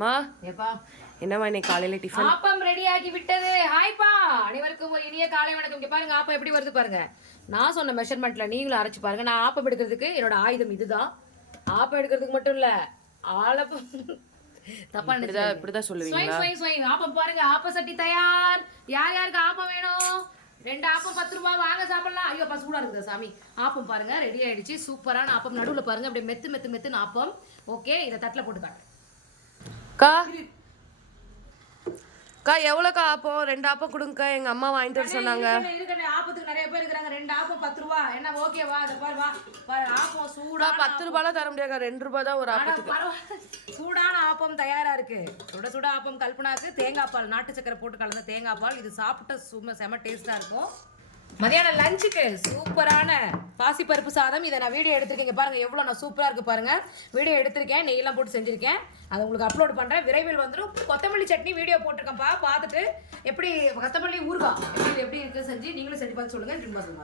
மா ஏப்பா என்னம்மா இன்னைக்கு காலையில டிஃபன்? ஆப்பம் ரெடி ஆகி விட்டது. ஹாய்ப்பா, அனைவருக்கும் ஒரு இனிய காலை வணக்கம். இங்க பாருங்க ஆப்பம் எப்படி வருது பாருங்க. நான் சொன்ன மெஷர்மெண்ட்ல நீங்களும் அரைச்சு பாருங்க. நான் ஆப்பம் எடுக்கிறதுக்கு என்னோட ஆயுதம் இதுதான். ஆப்பம் எடுக்கிறதுக்கு மட்டும் இல்ல, ஆலப்பம் தப்பா இப்படிதான் சொல்லுவீங்களா? ஆப்பம் பாருங்க, ஆப்ப சட்டி தயார். யார் யாருக்கு ஆப்பம் வேணும்? 2 ஆப்பம் 10 ரூபாய், வாங்க சாப்பிடலாம். ஐயோ சூடா இருக்குது சாமி. ஆப்பம் பாருங்க ரெடி ஆயிடுச்சு. சூப்பரான ஆப்பம், நடுவுல பாருங்க அப்படியே மெத்து மெத்து மெத்துன்னு ஆப்பம். ஓகே, இதை தட்டில் போட்டு காட்டு. அக்கா எவ்வளோக்கா ஆப்பம்? 2 ஆப்பம் கொடுங்கக்கா, எங்க அம்மா வாங்கிட்டு வர சொன்னாங்க. ஆப்பத்துக்கு நிறைய பேர் இருக்காங்க. 2 ஆப்பம் 10 ரூபா. என்ன ஓகேவா? அதை பாரு, வா பாரு. ஆப்பம் சூடா 10 ரூபாய்லாம் தர முடியாது, 2 ரூபாய் தான் ஒரு ஆப்பத்துக்கு. சூடான ஆப்பம் தயாரா இருக்கு. சுட சுட ஆப்பம் கல்பனாக்கு தேங்காய் பால், நாட்டு சக்கரை போட்டு கலந்த தேங்காய் பால். இது சாப்பிட்ட சும்மா செம டேஸ்டா இருக்கும். மதியானம் லஞ்சுக்கு சூப்பரான பாசிப்பருப்பு சாதம். இதை நான் வீடியோ எடுத்திருக்கேன் பாருங்க, எவ்வளோ நான் சூப்பராக இருக்கு பாருங்க. வீடியோ எடுத்திருக்கேன், நெய்யெல்லாம் போட்டு செஞ்சிருக்கேன். அதை உங்களுக்கு அப்லோட் பண்ணுறேன். விரைவில் வந்துடும். கொத்தமல்லி சட்னி வீடியோ போட்டிருக்கேன்ப்பா, பார்த்துட்டு எப்படி கொத்தமல்லி ஊறுகாய் எப்படி இருக்குது செஞ்சு நீங்களும் செஞ்சு பார்த்து சொல்லுங்கள். மாத்திரம்